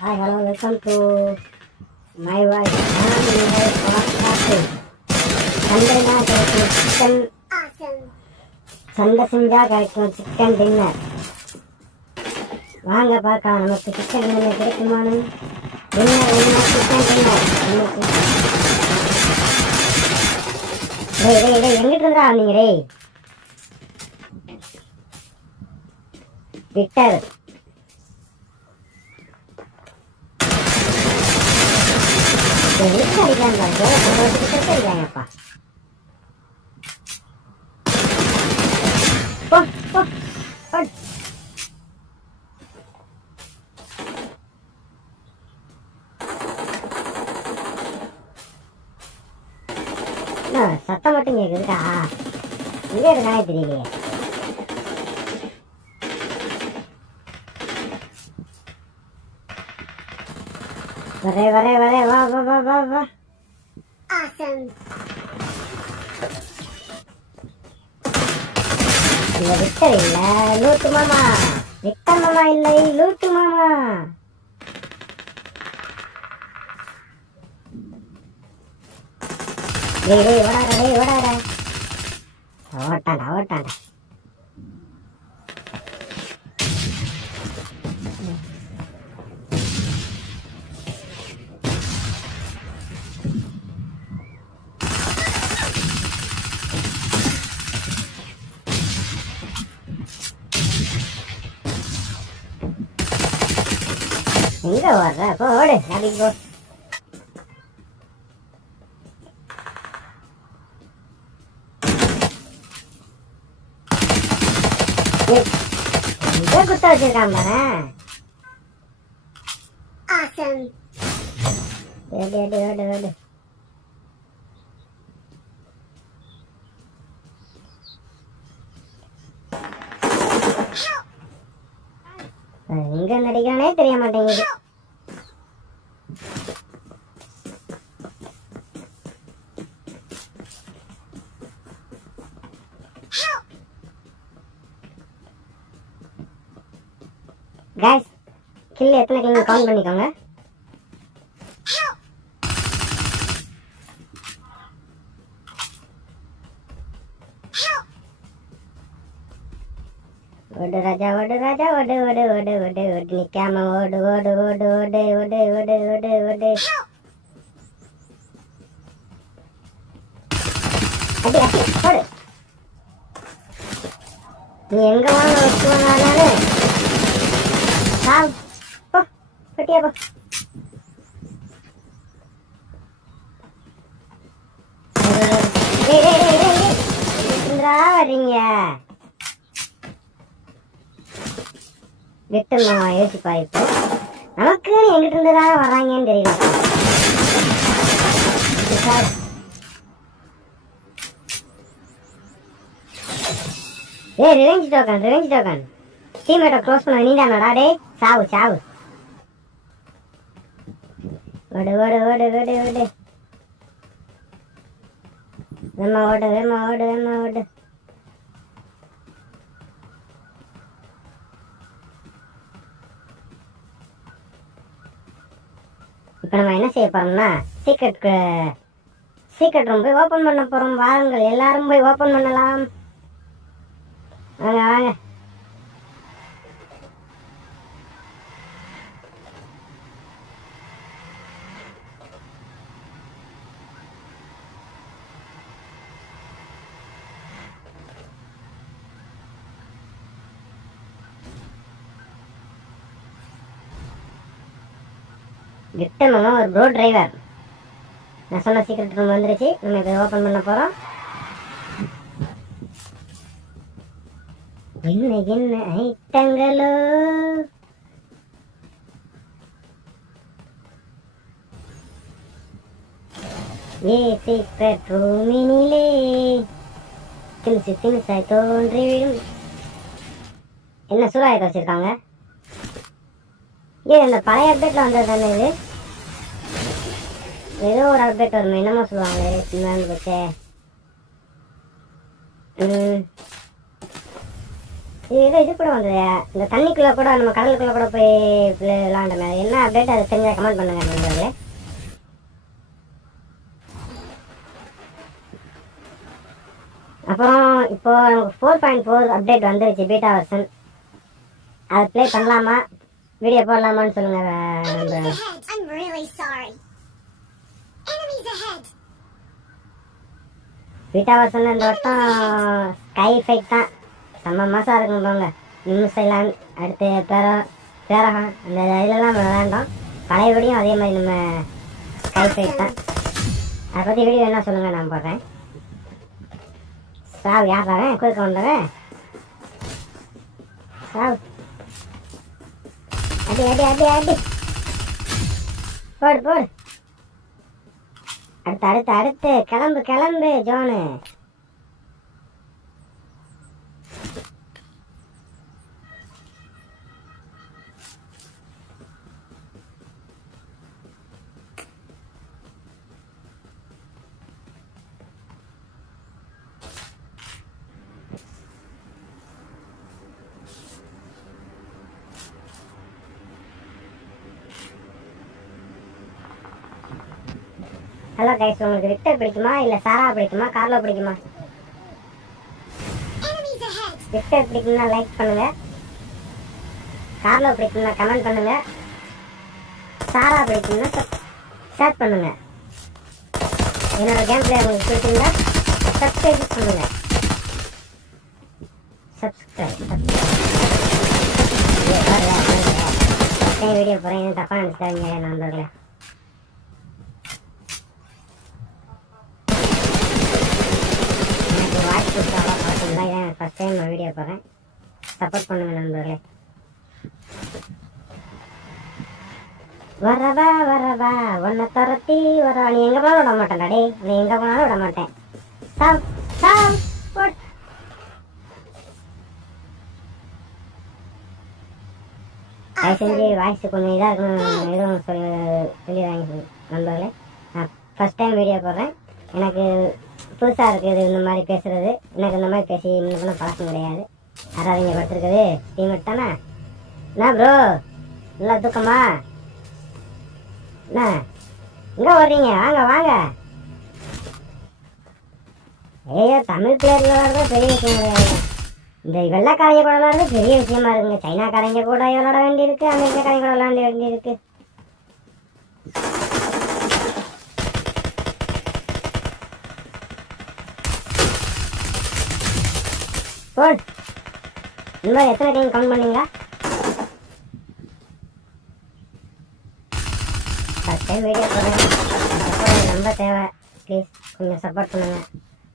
Hi, hello, welcome to my wife. சண்டைனா கிடைக்கும் chicken. சண்டை செஞ்சா கிடைக்கும் சிக்கன் டின்னர். வாங்க பார்க்கலாம் நமக்கு சிக்கன் டின்னர் கிடைக்குமானு. Dinner chicken dinner. எங்கிட்டு இருந்தா நீங்க விக்டர் அடிக்கலாம்ப்பா. சத்தம் மட்டும் கேக்குதுக்கா, எங்க இருக்கானே தெரியலையே. வரே வா வா வா வா வா. விக்டர் இல்ல, லூட்டு மாமா. விக்டர் மாமா இல்லை, லூட்டு மாமா. ஓடாடா. ஓட்டாண்டா. எங்க வர்ற போடு அப்படி போ. எங்க குத்த வச்சிருக்கான் பாரு. ஓடு. எங்க நடிக்கிறானே தெரிய மாட்டேங்குது. गाइस किल எத்தனை கில் கவுண்ட் பண்ணிக்கோங்க. ஓடு ராஜா நிக்காம ஓடு. அடி ஓடு. நீ எங்க வாங்க வச்சுவானாலே பட்டியா போ. வரீங்க விக்டர் மாமா யோசிப்பா. இப்போ நமக்கு எங்கிட்ட இருந்துதான் வர்றாங்கன்னு தெரியல. ரிவெஞ்ச் டோக்கன் டீம்மேட்டை க்ளோஸ் பண்ண நீதானடா. டே சாவு. ஓடு. வேமா ஓடு. இப்ப நம்ம என்ன செய்ய போறோம்னா சீக்ரெட் ரூம் போய் ஓபன் பண்ண போறோம். வாருங்கள் எல்லாரும் போய் ஓபன் பண்ணலாம். வாங்க. விக்டர் மாமா ஒரு ப்ரோ டிரைவர். நான் சொன்ன சீக்ரெட் ரூம் வந்துருச்சு. நம்ம இதை ஓபன் பண்ண போறோம். என்ன ஐட்டங்களோ. சீக்ரெட் ரூமினிலே திமிசாய் தோன்றிவிடும். என்ன சூறாயத்தை வச்சிருக்காங்க. இந்த பழைய அப்டேட்ல வந்தது தானே இது. ஏதோ ஒரு அப்டேட் வரும், என்னமோ சொல்லுவாங்களே போச்சே. இது கூட வந்தது, இந்த தண்ணிக்குள்ளே கூட நம்ம கடலுக்குள்ளே கூட போய் விளாண்டோமே, அது என்ன அப்டேட் அதை தெரிஞ்சா கமெண்ட் பண்ணுங்க நண்பர்களே. அப்புறம் இப்போ 4.4 அப்டேட் வந்துருச்சு, பீட்டா வெர்ஷன். அதை ப்ளே பண்ணலாமா, வீடியோ போடலாமான்னு சொல்லுங்க நண்பர்களே. பீட்டா வெர்ஷனில் இந்த வட்டம் ஸ்கை ஃபைட் தான் செம்ம மாதம் இருக்கும் போங்க. நியூசிலாந்து அடுத்து பேரகம் அந்த இதெல்லாம் விளையாண்டோம். பழையபடியும் அதே மாதிரி நம்ம ஸ்கை ஃபைட் தான். அதை பற்றி வீடியோ என்ன சொல்லுங்கள், நான் போடுறேன். சாவ் யார் தரேன் குறுக்க வந்தவன், சாவ் அடி அடி அடி அடி போடு போடு. அடுத்து அடுத்து அடுத்து கிளம்பு கிளம்பு ஜோனு. ஹலோ கைஸ், உங்களுக்கு விக்டர் பிடிக்குமா இல்லை சாரா பிடிக்குமா, கார்லோ பிடிக்குமா? விக்டர் பிடிக்கும்னா லைக் பண்ணுங்க, கார்லோ பிடிக்கும்னா கமெண்ட் பண்ணுங்க, சாரா பிடிக்கும்னா ஷேர் பண்ணுங்க. என்னோட கேம் பிளே உங்களுக்கு பிடிச்சிருந்தா சப்ஸ்கிரைப் பண்ணுங்க. வீடியோ போகிறேன், தப்பாக நினச்சிட்டாங்க நண்பர்களே. ஃபர்ஸ்ட் டைம் நான் வீடியோ போடுறேன், சப்போர்ட் பண்ணுங்க நண்பர்களே. வரவா வரவா ஒன்றை துரத்தி வரவா, நீ எங்கே போனாலும் விட மாட்டேன்டா டே, நீ எங்கே போனாலும் விட மாட்டேன். சாவ் சாவ் போட். அது செஞ்சு வாய்ஸ் கொஞ்சம் இதாக இருக்கணும், எதுவும் சொல்லிடுறாங்க நண்பர்களே. நான் ஃபர்ஸ்ட் டைம் வீடியோ போடுறேன், எனக்கு புதுசாக இருக்குது இந்த மாதிரி பேசுகிறது. எனக்கு இந்த மாதிரி பேசி இன்னும் பழக்கம் கிடையாது. யாராவது இங்கே படுத்துருக்குது டீமேட் தானே. என்ன ப்ரோ நல்லா தூக்கமா? என்ன எங்கே வர்றீங்க, வாங்க வாங்க. ஐயோ, தமிழ் பிளேயர் விளையாடுறது பெரிய விஷயம் கிடையாது. இந்த வெள்ளைக்காரங்க கூட விளையாடுறது பெரிய விஷயமா இருக்குங்க. சைனாக்காரங்க கூட விளையாட வேண்டியிருக்கு, அமெரிக்காக்காரங்க கூட விளையாட வேண்டியிருக்கு. போல் இந்த மாதிரி எத்தனை டைம் கவுண்ட் பண்ணீங்களா? ஃபர்ஸ்ட் டைம் வீடியோ போடுறேன், சப்போர்ட் ரொம்ப தேவை. ப்ளீஸ் கொஞ்சம் சப்போர்ட் பண்ணுங்கள்,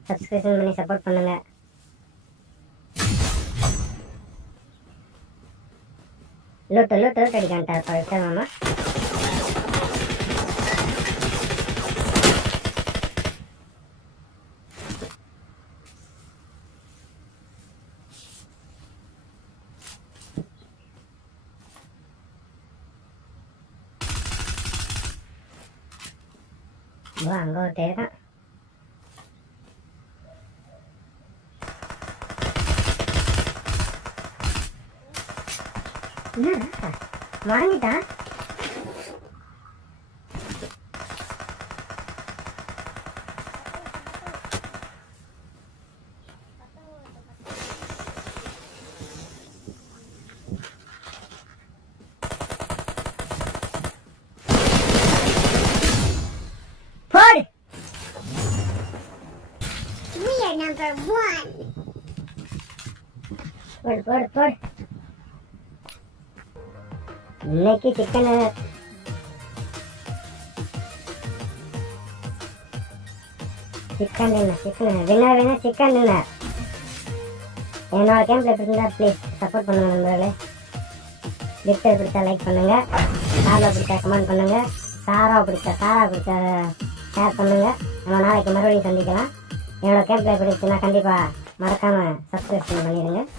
சப்ஸ்கிரிப்ஷன் பண்ணி சப்போர்ட் பண்ணுங்கள். லூட்டு அடிக்கான்ட்டார் விக்டர் மாமா. அங்கே ஒருத்தர் இருக்கான். என்னடா வாங்கிட்டான்? Number 1. போடு. இன்னைக்கு சிக்கன் வேணா சிக்கன் என்ன. என்னோட கேம்ல பிடிச்சிருந்தா ப்ளீஸ் சப்போர்ட் பண்ணுங்க நண்பர்களே. விக்டர் பிடிச்சா லைக் பண்ணுங்க, சாரா பிடிச்சா கமெண்ட் பண்ணுங்க, சாரா பிடிச்சா ஷேர் பண்ணுங்க. நம்ம நாளைக்கு மறுபடியும் சந்திக்கலாம். என்னோட கேம்ல பிடிச்சுன்னா கண்டிப்பாக மறக்காமல் சப்ஸ்கிரைப் பண்ணிடுங்க.